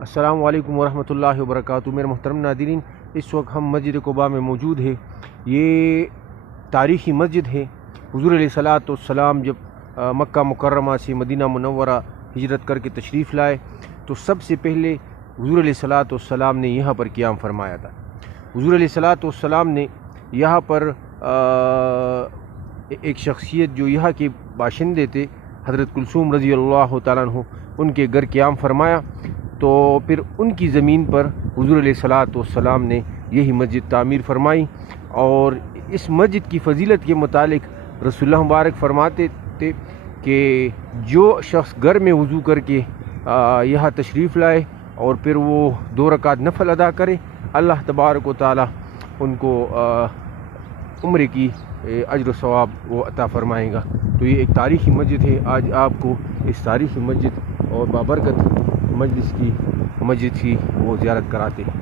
السلام علیکم ورحمۃ اللہ وبرکاتہ۔ میرے محترم ناظرین، اس وقت ہم مسجد قباء میں موجود ہیں۔ یہ تاریخی مسجد ہے۔ حضور علیہ الصلاۃ والسلام جب مکہ مکرمہ سے مدینہ منورہ ہجرت کر کے تشریف لائے تو سب سے پہلے حضور علیہ الصلاۃ والسلام نے یہاں پر قیام فرمایا تھا۔ حضور علیہ الصلاۃ والسلام نے یہاں پر ایک شخصیت جو یہاں کے باشندے تھے، حضرت کلثوم رضی اللہ تعالیٰ عنہ، ان کے گھر قیام فرمایا، تو پھر ان کی زمین پر حضور علیہ الصلاۃ والسلام نے یہی مسجد تعمیر فرمائی۔ اور اس مسجد کی فضیلت کے متعلق رسول اللہ مبارک فرماتے تھے کہ جو شخص گھر میں وضو کر کے یہاں تشریف لائے اور پھر وہ 2 رکعت نفل ادا کرے، اللہ تبارک و تعالیٰ ان کو عمرے کی اجر و ثواب وہ عطا فرمائے گا۔ تو یہ ایک تاریخی مسجد ہے۔ آج آپ کو اس تاریخی مسجد اور بابرکت مسجد کی وہ زیارت کراتے ہیں۔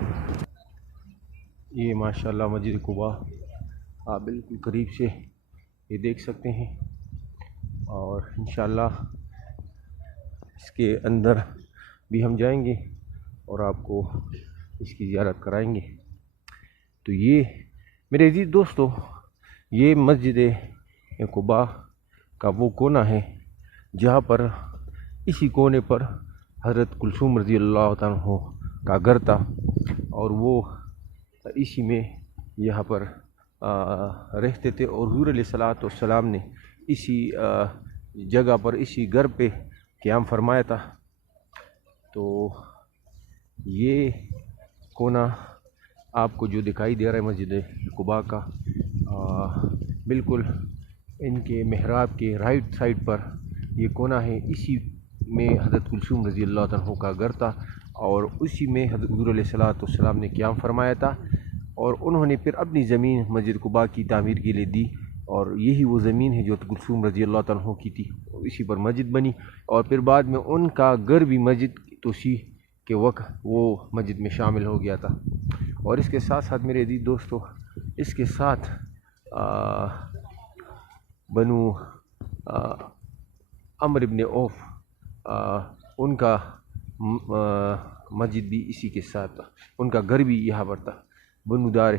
یہ ماشاءاللہ مسجد قباء آپ بالکل قریب سے یہ دیکھ سکتے ہیں، اور انشاءاللہ اس کے اندر بھی ہم جائیں گے اور آپ کو اس کی زیارت کرائیں گے۔ تو یہ میرے عزیز دوستو، یہ مسجد قباء کا وہ کونا ہے جہاں پر اسی کونے پر حضرت کلثوم رضی اللہ تعالیٰ عنہ کا گھر تھا، اور وہ اسی میں یہاں پر رہتے تھے، اور حضور علیہ الصلاۃ والسلام نے اسی جگہ پر اسی گھر پہ قیام فرمایا تھا۔ تو یہ کونا آپ کو جو دکھائی دے رہا ہے مسجد قباء کا، بالکل ان کے محراب کے رائٹ سائڈ پر یہ کونا ہے۔ اسی میں حضرت کلثوم رضی اللہ عنہ کا گھر تھا، اور اسی میں حضور علیہ الصلاۃ والسلام نے قیام فرمایا تھا، اور انہوں نے پھر اپنی زمین مسجد قباء کی تعمیر کے لیے دی، اور یہی وہ زمین ہے جو کلثوم رضی اللہ عنہ کی تھی، اسی پر مسجد بنی، اور پھر بعد میں ان کا گھر بھی مسجد توسیع کے وقت وہ مسجد میں شامل ہو گیا تھا۔ اور اس کے ساتھ ساتھ میرے عزیز دوستو، اس کے ساتھ بنو عمرو بن عوف ان کا مسجد بھی اسی کے ساتھ تھا، ان کا گھر بھی یہاں پر تھا، بنو دار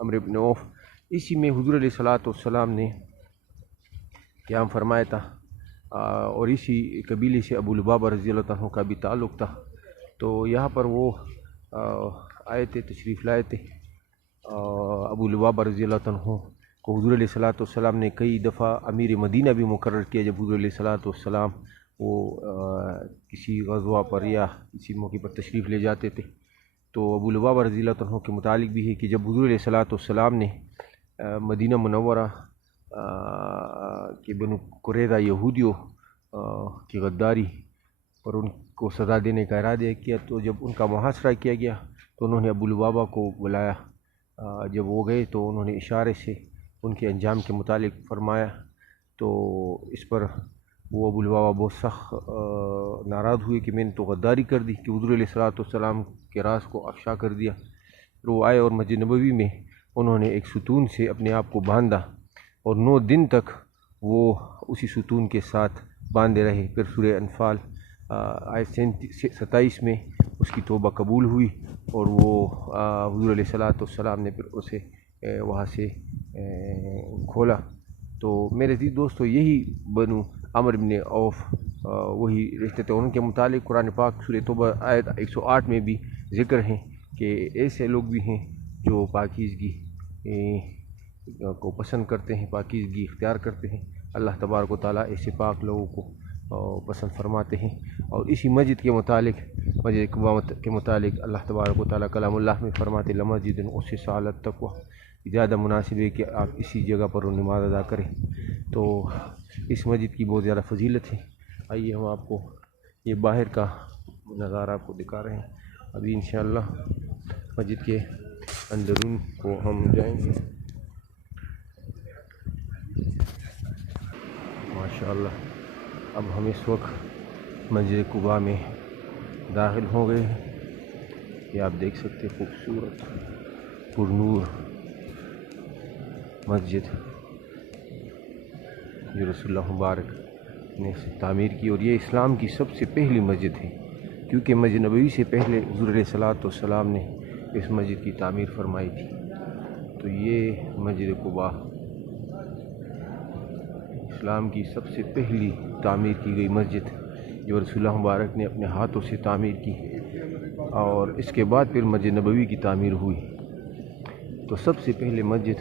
عمرو بن عوف۔ اسی میں حضور علیہ الصلاۃ والسلام نے قیام فرمایا تھا، اور اسی قبیلے سے ابو لبابہ رضی اللہ عنہ کا بھی تعلق تھا۔ تو یہاں پر وہ آئے تھے، تشریف لائے تھے۔ ابو لبابہ رضی اللہ عنہ کو حضور علیہ الصلاۃ والسلام نے کئی دفعہ امیر مدینہ بھی مقرر کیا، جب حضور علیہ الصلاۃ والسلام وہ کسی غزوہ پر یا کسی موقع پر تشریف لے جاتے تھے۔ تو ابو لبابہ رضی اللہ عنہ کے متعلق بھی ہے کہ جب حضور علیہ الصلاۃ والسلام نے مدینہ منورہ کے بنو قریظہ یہودیوں کی غداری پر ان کو سزا دینے کا ارادہ کیا، تو جب ان کا محاصرہ کیا گیا تو انہوں نے ابو لبابہ کو بلایا۔ جب وہ گئے تو انہوں نے اشارے سے ان کے انجام کے متعلق فرمایا، تو اس پر وہ ابو لبابہ بہت سخت ناراض ہوئے کہ میں نے تو غداری کر دی، کہ حضور علیہ الصلاۃ والسلام کے راز کو افشا کر دیا۔ پھر وہ آئے اور مسجد نبوی میں انہوں نے ایک ستون سے اپنے آپ کو باندھا، اور 9 دن تک وہ اسی ستون کے ساتھ باندھے رہے۔ پھر سورہ انفال آیت 27 میں اس کی توبہ قبول ہوئی، اور وہ حضور علیہ الصلاۃ والسلام نے پھر اسے وہاں سے کھولا۔ تو میرے عزیز دوستو، یہی بنو عمرو بن عوف وہی رشتے تھے۔ ان کے متعلق قرآن پاک سورہ توبہ آیت 108 میں بھی ذکر ہیں کہ ایسے لوگ بھی ہیں جو پاکیزگی کو پسند کرتے ہیں، پاکیزگی اختیار کرتے ہیں۔ اللہ تبارک و تعالیٰ ایسے پاک لوگوں کو پسند فرماتے ہیں۔ اور اسی مسجد کے متعلق، مسجد قباء کے متعلق اللہ تبارک و تعالیٰ کلام اللہ میں فرماتے لمسجد اسس علی التقویٰ، زیادہ مناسب ہے کہ آپ اسی جگہ پر نماز ادا کریں۔ تو اس مسجد کی بہت زیادہ فضیلت ہے۔ آئیے ہم آپ کو یہ باہر کا نظارہ آپ کو دکھا رہے ہیں۔ ابھی انشاءاللہ مسجد کے اندرون کو ہم جائیں گے۔ ماشاءاللہ اب ہم اس وقت مسجد قباء میں داخل ہو گئے ہیں۔ یہ آپ دیکھ سکتے ہیں، خوبصورت پر نور مسجد جو رسول اللہ مبارک نے تعمیر کی، اور یہ اسلام کی سب سے پہلی مسجد ہے کیونکہ مسجد نبوی سے پہلے حضور علیہ الصلوۃ والسلام نے اس مسجد کی تعمیر فرمائی تھی۔ تو یہ مسجد قباء اسلام کی سب سے پہلی تعمیر کی گئی مسجد جو رسول اللہ مبارک نے اپنے ہاتھوں سے تعمیر کی، اور اس کے بعد پھر مسجد نبوی کی تعمیر ہوئی۔ تو سب سے پہلے مسجد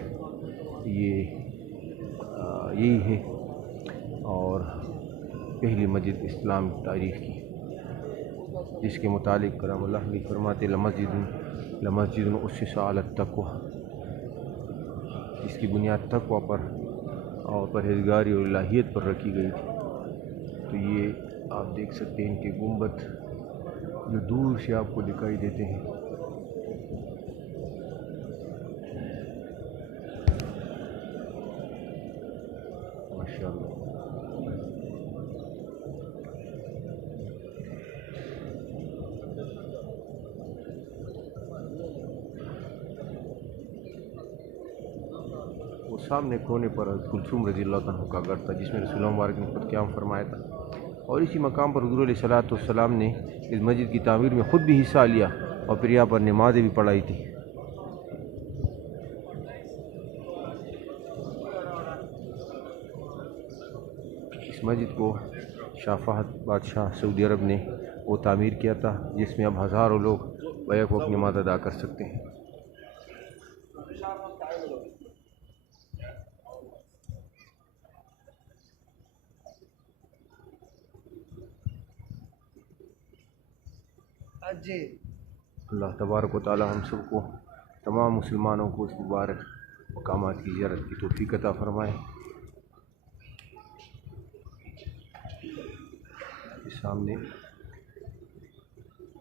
یہی ہے، اور پہلی مسجد اسلام تاریخ کی، جس کے متعلق کرام اللہ علیہ فرماتے لمسجد اسس علی التقوی، جس کی بنیاد تقوی پر اور پرہیزگاری اور الہیت پر رکھی گئی تھی۔ تو یہ آپ دیکھ سکتے ہیں ان کے گنبد جو دور سے آپ کو دکھائی دیتے ہیں۔ ماشاءاللہ۔ وہ سامنے کونے پر حضرت کلثوم رضی اللہ عنہ کا گھر تھا، جس میں رسول اللہ مبارک نے خود قیام فرمایا تھا، اور اسی مقام پر حضور علیہ الصلوۃ والسلام نے اس مسجد کی تعمیر میں خود بھی حصہ لیا اور پھر یہاں پر نمازیں بھی پڑھائی تھی۔ اس مسجد کو شاہ فہد بادشاہ سعودی عرب نے وہ تعمیر کیا تھا، جس میں اب ہزاروں لوگ بیک وقت نماز ادا کر سکتے ہیں۔ اللہ تبارک و تعالی ہم سب کو، تمام مسلمانوں کو اس مبارک مقامات کی زیارت کی توفیق عطا فرمائے۔ سامنے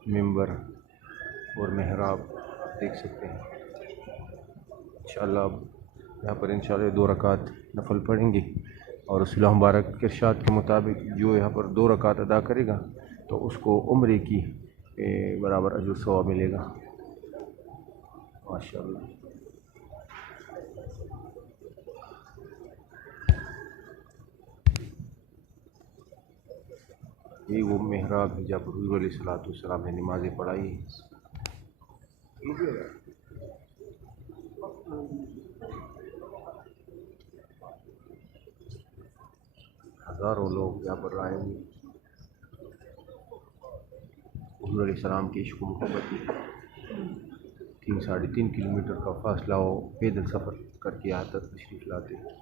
ممبر اور محراب دیکھ سکتے ہیں۔ انشاءاللہ اب یہاں پر انشاءاللہ 2 رکعت نفل پڑھیں گے، اور رسول اللہ مبارک کے ارشاد کے مطابق جو یہاں پر 2 رکعت ادا کرے گا تو اس کو عمرے کی برابر اجر و ثواب ملے گا۔ ماشاءاللہ۔ یہ وہ محراب ہے جہاں پر حضور علیہ الصلوۃ والسلام نے نمازیں پڑھائی ہیں۔ ہزاروں لوگ یہاں پر آئے ہوئے حضور علیہ السلام کے عشق و محبت میں 3 ساڑھے 3 کلومیٹر کا فاصلہ وہ پیدل سفر کر کے یہاں تک تشریف لاتے ہیں۔